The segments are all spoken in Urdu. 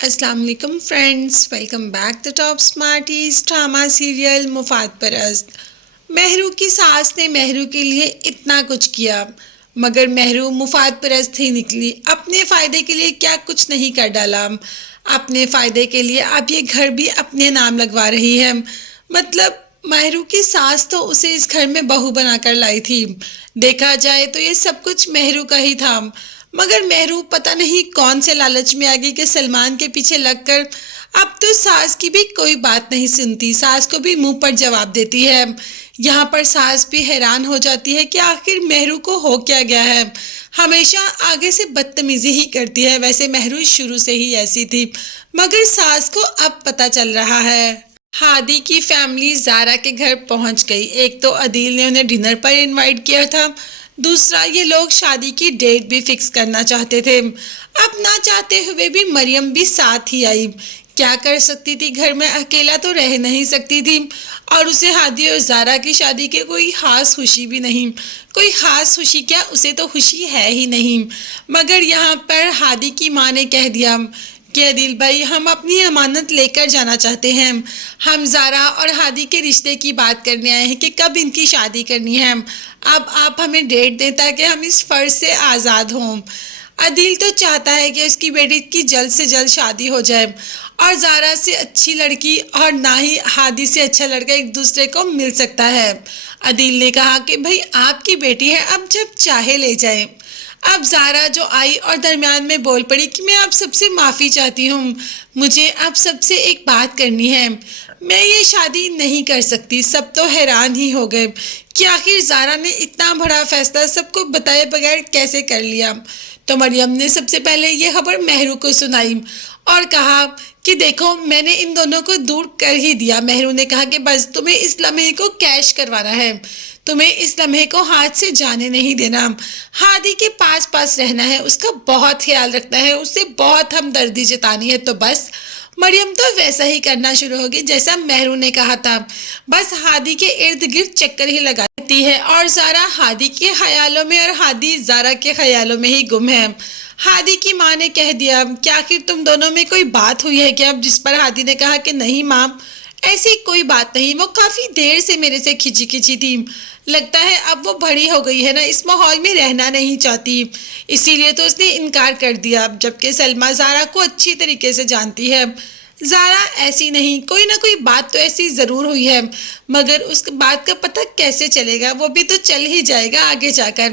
السلام علیکم friends, welcome back to Top Smarties drama serial مفاد پرست۔ مہرو کی ساس نے مہرو کے لیے اتنا کچھ کیا، مگر مہرو مفاد پرست ہی نکلی۔ اپنے فائدے کے لیے کیا کچھ نہیں کر ڈالا، اپنے فائدے کے لیے اب یہ گھر بھی اپنے نام لگوا رہی ہے۔ مطلب مہرو کی ساس تو اسے اس گھر میں بہو بنا کر لائی تھی، دیکھا جائے تو یہ سب کچھ مہرو کا ہی تھا، مگر مہرو پتہ نہیں کون سے لالچ میں آ گئی کہ سلمان کے پیچھے لگ کر اب تو ساس کی بھی کوئی بات نہیں سنتی، ساس کو بھی منہ پر جواب دیتی ہے۔ یہاں پر ساس بھی حیران ہو جاتی ہے کہ آخر مہرو کو ہو کیا گیا ہے، ہمیشہ آگے سے بدتمیزی ہی کرتی ہے۔ ویسے مہرو شروع سے ہی ایسی تھی، مگر ساس کو اب پتہ چل رہا ہے۔ ہادی کی فیملی زارا کے گھر پہنچ گئی۔ ایک تو عدیل نے انہیں ڈنر پر انوائٹ کیا تھا، دوسرا یہ لوگ شادی کی ڈیٹ بھی فکس کرنا چاہتے تھے۔ اب نہ چاہتے ہوئے بھی مریم بھی ساتھ ہی آئی۔ کیا کر سکتی تھی، گھر میں اکیلا تو رہ نہیں سکتی تھی، اور اسے ہادی اور زارا کی شادی کے کوئی خاص خوشی بھی نہیں۔ کوئی خاص خوشی کیا، اسے تو خوشی ہے ہی نہیں۔ مگر یہاں پر ہادی کی ماں نے کہہ دیا کہ عدیل بھائی، ہم اپنی امانت لے کر جانا چاہتے ہیں، ہم زارا اور ہادی کے رشتے کی بات کرنے آئے ہیں کہ کب ان کی شادی کرنی ہے۔ اب آپ ہمیں ڈیٹ دیں تاکہ ہم اس فرض سے آزاد ہوں۔ عدیل تو چاہتا ہے کہ اس کی بیٹی کی جلد سے جلد شادی ہو جائے، اور زارا سے اچھی لڑکی اور نہ ہی ہادی سے اچھا لڑکا ایک دوسرے کو مل سکتا ہے۔ عدیل نے کہا کہ بھائی آپ کی بیٹی ہے، اب جب چاہے لے جائیں۔ اب زارا جو آئی اور درمیان میں بول پڑی کہ میں آپ سب سے معافی چاہتی ہوں، مجھے آپ سب سے ایک بات کرنی ہے، میں یہ شادی نہیں کر سکتی۔ سب تو حیران ہی ہو گئے کہ آخر زارا نے اتنا بڑا فیصلہ سب کو بتائے بغیر کیسے کر لیا۔ تو مریم نے سب سے پہلے یہ خبر مہرو کو سنائی اور کہا کہ دیکھو میں نے ان دونوں کو دور کر ہی دیا۔ مہرو نے کہا کہ بس تمہیں اس لمحے کو کیش کروانا ہے، تمہیں اس لمحے کو ہاتھ سے جانے نہیں دینا، ہادی کے پاس رہنا ہے، اس کا بہت خیال رکھنا ہے، اس سے بہت ہمدردی جتانی ہے۔ تو بس مریم تو ویسا ہی کرنا شروع ہوگی جیسا مہرو نے کہا تھا، بس ہادی کے ارد گرد چکر ہی لگاتی ہے، اور زارا ہادی کے خیالوں میں اور ہادی زارا کے خیالوں میں ہی گم ہے۔ ہادی کی ماں نے کہہ دیا کہ آخر تم دونوں میں کوئی بات ہوئی ہے کیا؟ جس پر ہادی نے کہا کہ نہیں ماں، ایسی کوئی بات نہیں، وہ کافی دیر سے میرے سے کھچی تھی، لگتا ہے اب وہ بڑی ہو گئی ہے نا، اس ماحول میں رہنا نہیں چاہتی، اسی لیے تو اس نے انکار کر دیا۔ جبکہ سلمیٰ زارا کو اچھی طریقے سے جانتی ہے، زارا ایسی نہیں، کوئی نہ کوئی بات تو ایسی ضرور ہوئی ہے، مگر اس بات کا پتہ کیسے چلے گا، وہ بھی تو چل ہی جائے گا آگے جا کر۔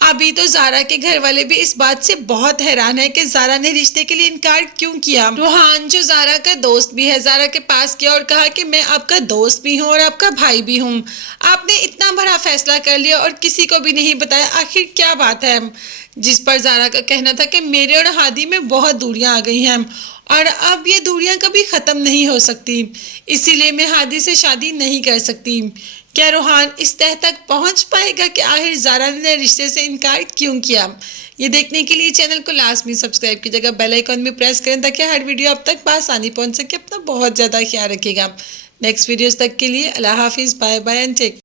ابھی تو زارا کے گھر والے بھی اس بات سے بہت حیران ہے کہ زارا نے رشتے کے لیے انکار کیوں کیا۔ روحان جو زارا کا دوست بھی ہے، زارا کے پاس کیا اور کہا کہ میں آپ کا دوست بھی ہوں اور آپ کا بھائی بھی ہوں، آپ نے اتنا بڑا فیصلہ کر لیا اور کسی کو بھی نہیں بتایا، آخر کیا بات ہے؟ جس پر زارا کا کہنا تھا کہ میرے اور ہادی میں بہت دوریاں آ گئی ہیں، اور اب یہ دوریاں کبھی ختم نہیں ہو سکتی، اسی لیے میں ہادی سے شادی نہیں کر سکتی۔ کیا روحان اس تہ تک پہنچ پائے گا کہ آخر زارا نے رشتے سے انکار کیوں کیا؟ یہ دیکھنے کے لیے چینل کو لازمی سبسکرائب کی جگہ بیل آئیکن بھی پریس کریں تاکہ ہر ویڈیو اب تک بآسانی پہنچ سکے۔ اپنا بہت زیادہ خیال رکھے گا۔ نیکسٹ ویڈیوز تک کے لیے اللہ حافظ، بائے بائے اینڈ ٹیک